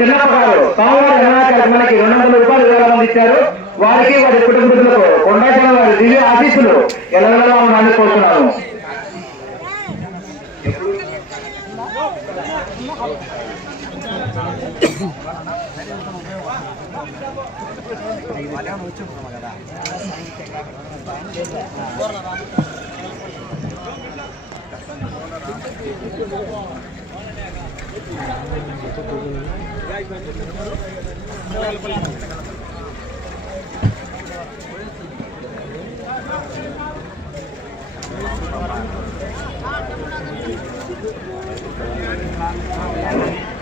చిన్నప్ప గారు స్వామివారి అన్నదాన మనకి రెండు వందల రూపాయలు విరాళం ఇచ్చారు వారికి వారి కుటుంబీకులకు కొండాచలం వారి దివ్య ఆశీస్సులు ఎల్లవెల్లలా ఉండాలని కోరుతున్నాను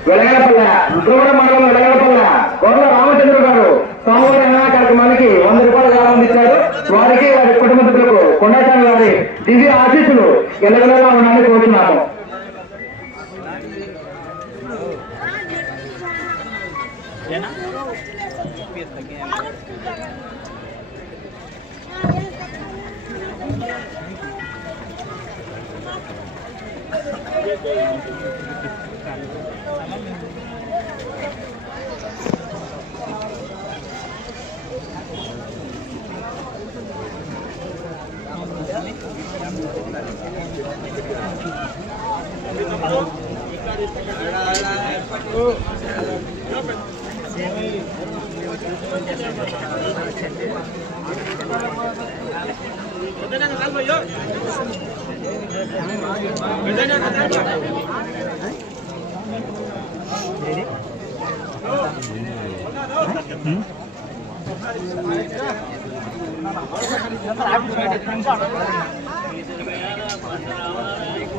వెలగపల్ల రుద్రవడ మండలం వెలగపల్ల గొర్రెల రామచంద్ర గారు సోమవారం అన్నదాన కార్యక్రమానికి వంద రూపాయలు విరాళం ఇచ్చారు వారికి వారి కుటుంబ సభ్యులకు కొండాచారి గారి దివ్య ఆశీస్సులు ఎల్లవెల్లలా ఉండాలని కోరుతున్నాము. Thank you.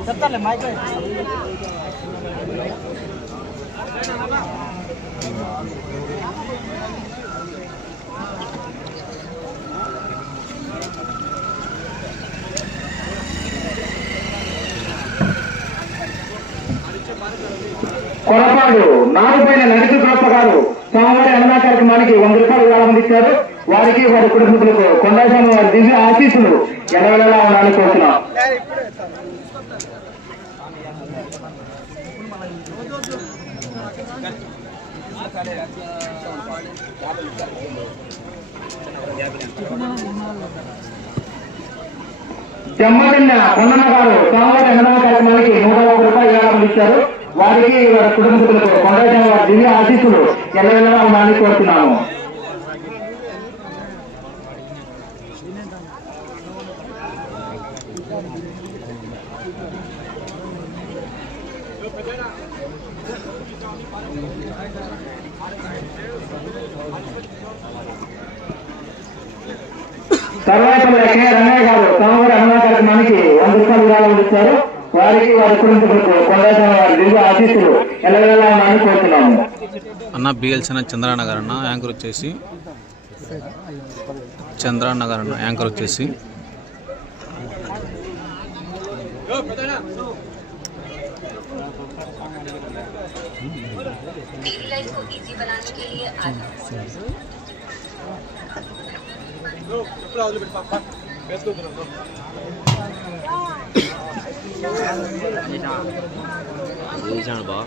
చెప్తాలే మైక్ కొరపాడు నాలుగుపైన నడిపి గారు స్వామివారి అన్నదాన కార్యక్రమానికి వంద రూపాయలు విరాళం ఇచ్చారు. వారికి వారి కుటుంబీకులకు కొండాస్వామి వారి దివ్య ఆశీస్సులు ఎల్లవెల్లలా ఉండాలని కోరుతున్నాం. జమ్మదిన్న కొండన్న గారు స్వామివారి అన్నదాన కార్యక్రమానికి నూట ఒక రూపాయలు విరాళం ఇచ్చారు. వారికి వారి కుటుంబ సభ్యులకు కొండాస్వామి వారి దివ్య ఆశీస్సులు ఎల్లవెల్లలా ఉండాలని కోరుతున్నాము. తర్వాత కె రంగయ్య గారు స్వామివారి అన్నదాన కార్యక్రమానికి వంద రూపాయలు విరాళం ఇస్తారు వారికి వారి కుటుంబ సభ్యులకు వారి ఆశీస్సులు ఎల్లవెల్లలా ఉండాలని కోరుతున్నాము అన్న బిఎల్సీ చంద్రనగర్ అన్న యాంకర్ వచ్చేసి చంద్రనగర్ అన్న యాంకర్ వచ్చేసి. 의상을 봐.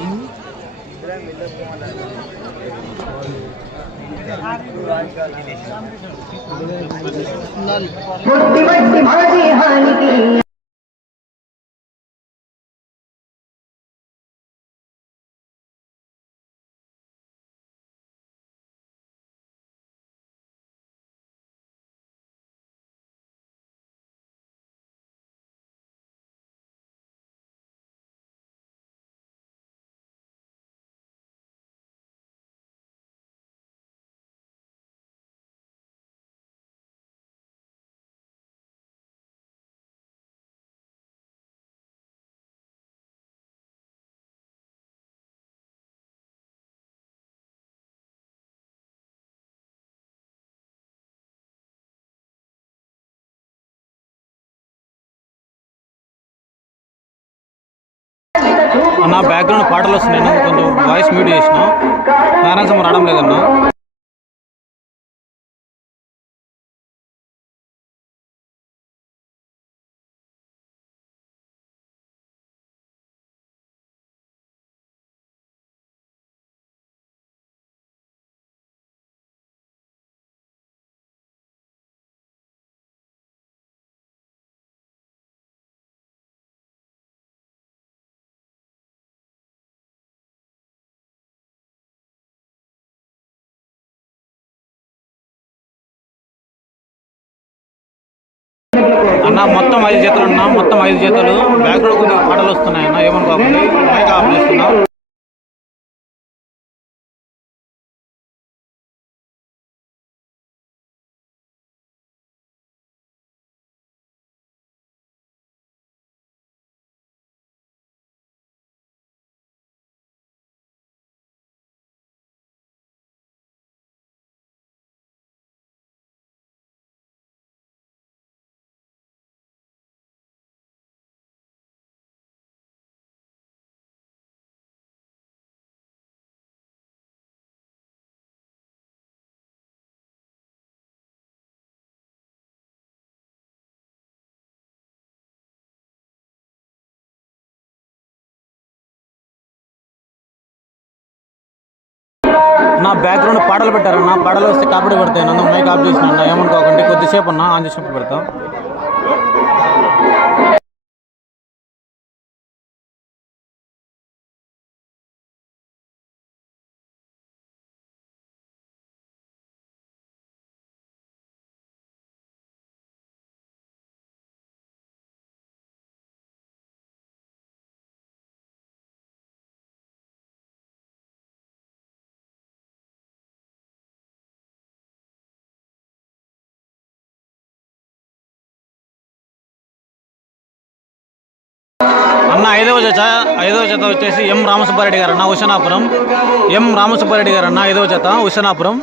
음? बनाने के लिए आज బా అన్న బ్యాక్గ్రౌండ్ పాటలు వస్తున్నాయి. కొంచెం వాయిస్ మ్యూట్ చేసిన. నారాయణ రావడం లేదన్నా. అన్న మొత్తం ఐదు జతలు అన్న మొత్తం ఐదు జతలు. బ్యాక్గ్రౌండ్ కొద్దిగా పాటలు వస్తున్నాయి అన్న ఏమనుకోకండి. మైక్ ఆఫ్ చేస్తున్నా. నా బ్యాక్గ్రౌండ్ పాటలు పెట్టారన్న పాటలు వస్తే కాపీ పెడతాయి నన్ను మైక్ ఆఫ్ చేసిన ఏమనుకోకండి కొద్దిసేపు అన్న ఆన్ చేసినప్పుడు పెడతాం. అన్న ఐదవ జత ఐదవ జత వచ్చేసి ఎం రామసుబ్బారెడ్డి గారు. అన్న ఉషనాపురం. ఎం రామసుబ్బారెడ్డి గారు అన్న ఐదవ జత ఉషనాపురం.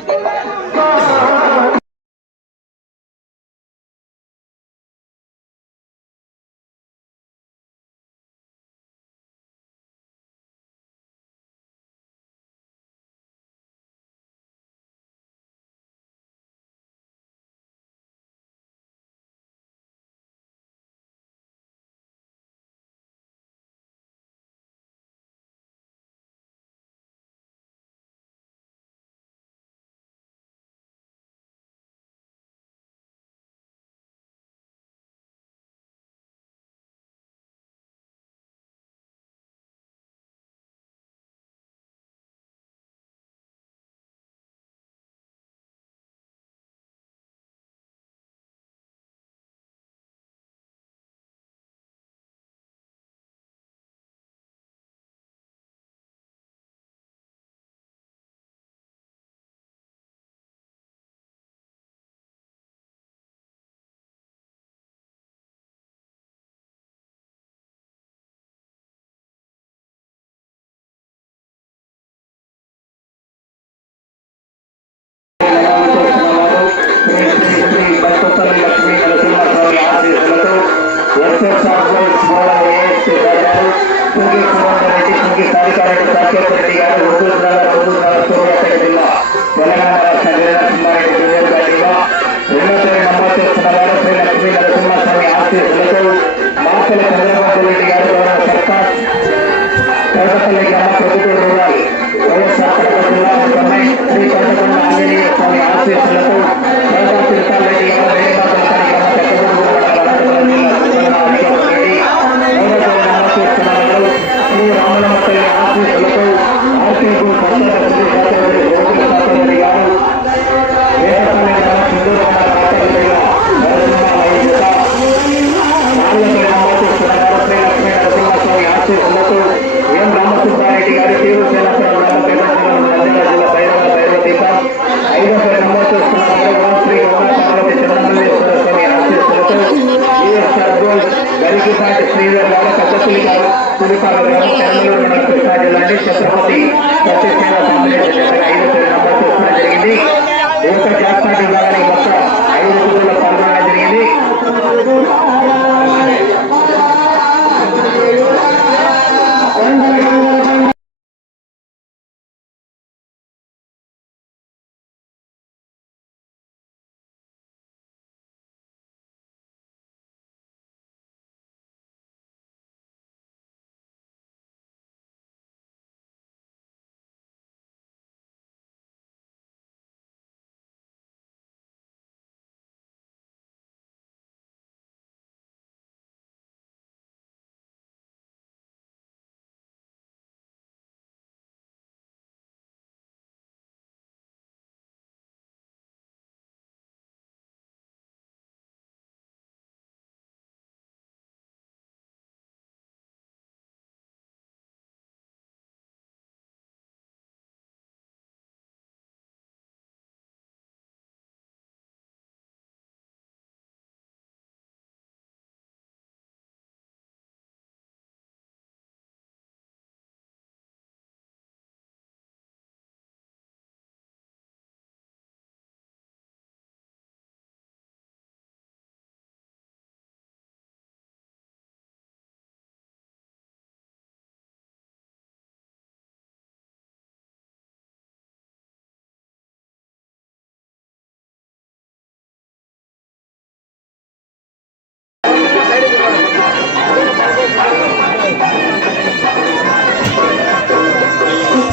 कार्यकर्ता के प्रति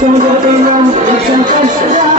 中国飞扬，我的中华之。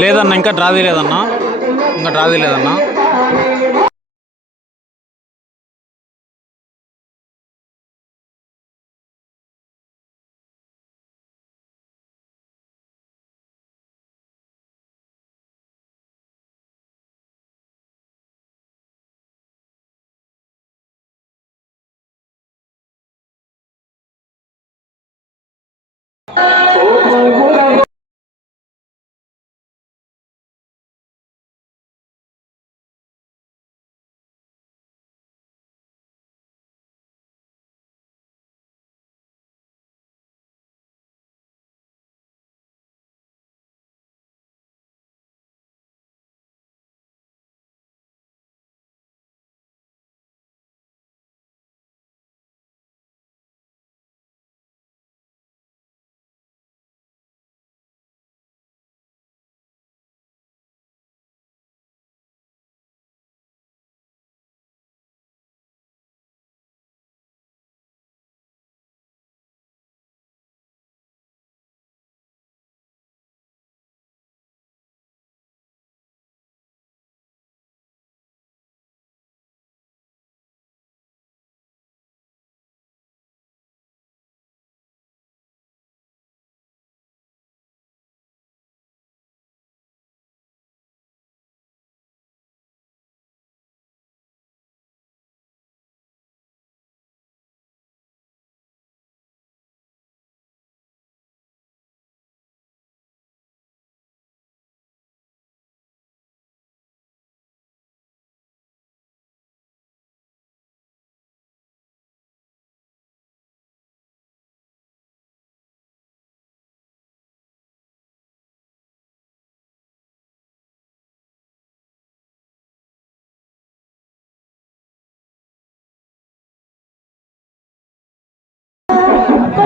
లేదన్నా ఇంకా డ్రా తీయలేదన్నా ఇంకా డ్రా తీయలేదన్నా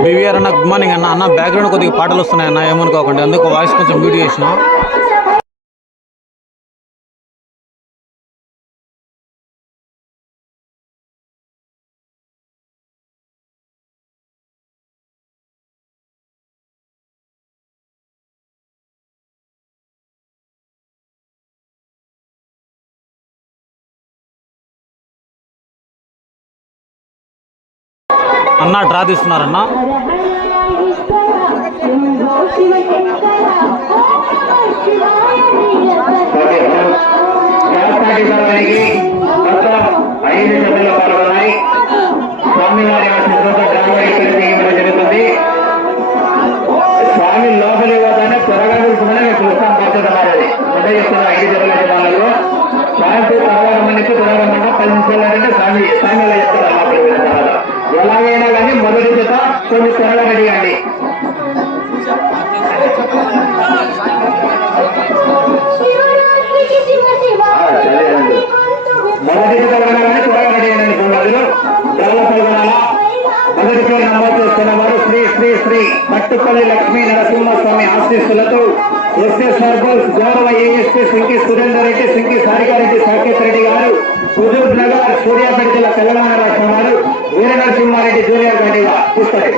బీవీఆర్ అన్న గుడ్ మార్నింగ్ అన్న. అన్న బ్యాక్గ్రౌండ్ కొద్దిగా పాటలు వస్తున్నాయి అన్న ఏమనుకోకండి. అందుకు వాయిస్ కొంచెం మ్యూట్ చేసిన. అన్న డ్రా తీస్తున్నారన్న Thank you. కొన్ని త్వరగా రెడీ అండి. మొదటి తరగతి త్వరగా రెడీ అయినండి సోదరులు చాలా పాల్గొనాలా మొదటి పేరు నమోదు చేసుకున్న వారు శ్రీ శ్రీ శ్రీ. పట్టుపల్లి లక్ష్మీ నరసింహస్వామి ఆశీస్సులతో ఎస్ఎస్ సర్బల్స్ గౌరవ ఏఎస్పీ సింకి సురేందర్ రెడ్డి సింకి సారికారెడ్డి సాకేత్ రెడ్డి గారు హుజూర్ నగర్ సూర్యాపేట జిల్లా తెలంగాణ రాష్ట్రం వారు వీర నరసింహారెడ్డి జూనియర్ గడ్డిగా చూస్తారు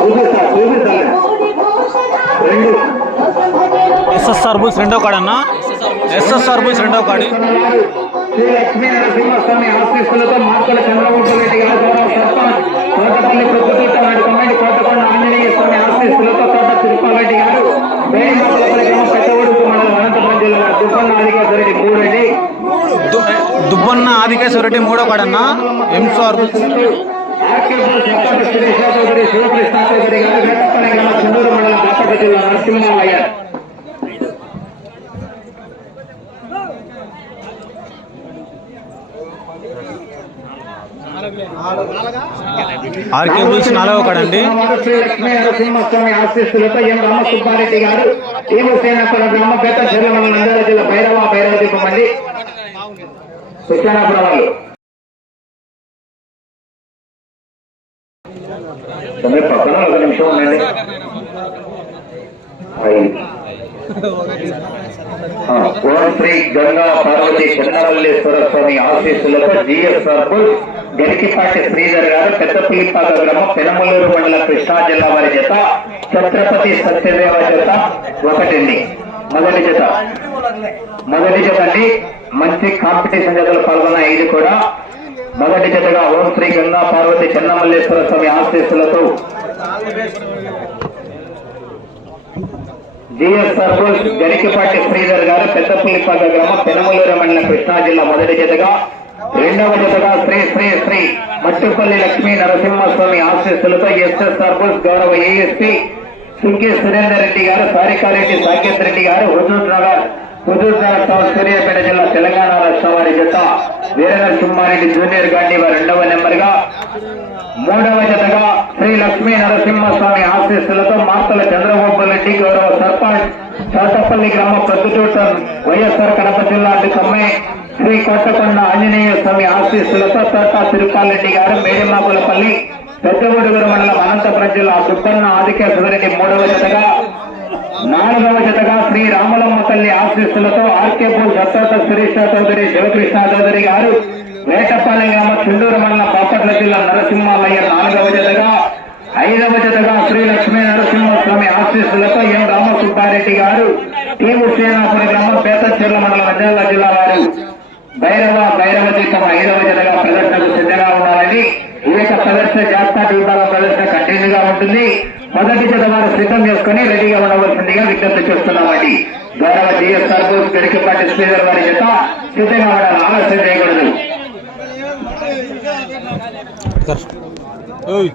చూపిస్తారు. ఎస్ఎస్ఆర్ బుల్స్ రెండో కాడ అన్న ఎస్ఎస్ఆర్ బుల్స్ రెండో కాడి. దుబ్బన్న లక్ష్మీ నరసింహస్వామి ఆశీస్సులతో మార్కల చంద్రబాబు రెడ్డి గారు ప్రభుత్వ నాటి కమిటీ కోటకొండ ఆంజనేయ స్వామి ఆశీస్సులతో తోట తిరుపాలరెడ్డి గారు వేడి మాటలపల్లి గ్రామం పెద్దవడుకు మండలం అనంతపురం జిల్లా దుబ్బన్న ఆదికేశ్వరరెడ్డి మూరెడ్డి దు- దుబ్బన్న ఆదికేశ్వర రెడ్డి మూడో కాడ అన్న ఎంసార్ బుల్స్ ఆర్కేపూర్ సర్పంచ్ శ్రీశా చౌదరి శివకృష్ణ చౌదరి గారు వేటపల్లి గ్రామం చెన్నూరు మండలం బాపట్ల జిల్లా నరసింహయ్య ఆర్కే బుల్స్ నాలుగో కాడ అండి శ్రీ లక్ష్మీ నరసింహస్వామి ఆశీస్సులతో ఎం రామసుబ్బారెడ్డి గారు గ్రామ పేట చెల్లమల నంద్యాల జిల్లా భైరవ భైరవ దీపం అండి వాళ్ళు. పక్కన ఒక నిమిషం ఉండండి. ఓం శ్రీ గంగా పార్వతి చెన్నమల్లేశ్వర స్వామి ఆశీస్సులతో జిఎస్ సర్పుల్ శ్రీధర్ గారు పెద్దపిల్లిపాక గ్రామం పెనమలూరు మండల కృష్ణా జిల్లా వారి జత ఛత్రపతి సత్యదేవ జత ఒకటండి. మొదటి జత. మొదటి జత అండి. మంచి కాంపిటీషన్ జతలు పాల్గొన్న ఐదు కూడా. మొదటి జతగా ఓం శ్రీ గంగా పార్వతి చెన్నమల్లేశ్వర స్వామి ఆశీస్సులతో జిఎస్ సర్పంచ్ గరికిపాటి శ్రీధర్ గారు పెద్దపల్లిపాక గ్రామం పెనమలూరు మండలం కృష్ణా జిల్లా మొదటి జతగా రెండవ జతగా శ్రీ శ్రీ శ్రీ మట్టుపల్లి లక్ష్మీ నరసింహస్వామి ఆశీస్సులతో ఎస్ఎస్ సర్వస్ గౌరవ ఏఎస్పీ సుంకి సురేందర్ రెడ్డి గారు సారికారెడ్డి సాకేత్ రెడ్డి గారు హుజూర్ నగర్ హుజూర్ నగర్ టౌన్ సూర్యాపేట జిల్లా తెలంగాణ రాష్ట్రం వారి జత. వీరనరసింహారెడ్డి జూనియర్ గాంధీ వారి రెండవ నెంబర్గా. మూడవ జతగా శ్రీ లక్ష్మీ నరసింహస్వామి ఆశీస్సులతో మార్తల చంద్రబాబు రెడ్డి గౌరవ సర్పంచ్ చోటపల్లి గ్రామ ప్రొద్దుటూట వైఎస్ఆర్ కడప జిల్లా కమ్మే శ్రీ కోటకొండ ఆంజనేయ స్వామి ఆశీస్సులతో తోట తిరుపాలరెడ్డి గారు మేడిమాపులపల్లి పెద్దగూడుగురు మండలం అనంతపురం జిల్లా సుబ్బన్న ఆదికేశ్వరరెడ్డి మూడవ జతగా నాలుగవ జతగా శ్రీ రామలమ్మ తల్లి ఆశీస్సులతో ఆర్కేపూర్ దత్తోత సురేష్ చౌదరి శివకృష్ణ చౌదరి గారు వేటపాలెం గ్రామ చుండూరు మండలం బాపట్ల జిల్లా నరసింహాలయ్య నాలుగవ జతగా ఐదవ జతగా శ్రీ లక్ష్మీ నరసింహస్వామి ఆశీస్సులతో ఎం రామసుబ్బారెడ్డి గారు టీ హుసేనాపురి గ్రామం పేతచెర్ల మండలం నంద్యాల జిల్లా వారు. భైరవ భైరవతి తమ ఐదవ జతగా ప్రదర్శనకు సిద్ధంగా ఉండాలని ఈ యొక్క ప్రదర్శన జాతీయ విభాగ ప్రదర్శన కంటిన్యూగా ఉంటుంది. మొదటి జత వారు సిద్ధం చేసుకుని రెడీగా ఉండవలసిందిగా విజ్ఞప్తి చేస్తున్నామండి. గౌరవ జిఎస్ఆర్ బోస్ గడికపాటి శ్రీధర్ వారి చేత సిద్ధంగా ఉండాలని ఆలస్యం చేయకూడదు. ఓయ్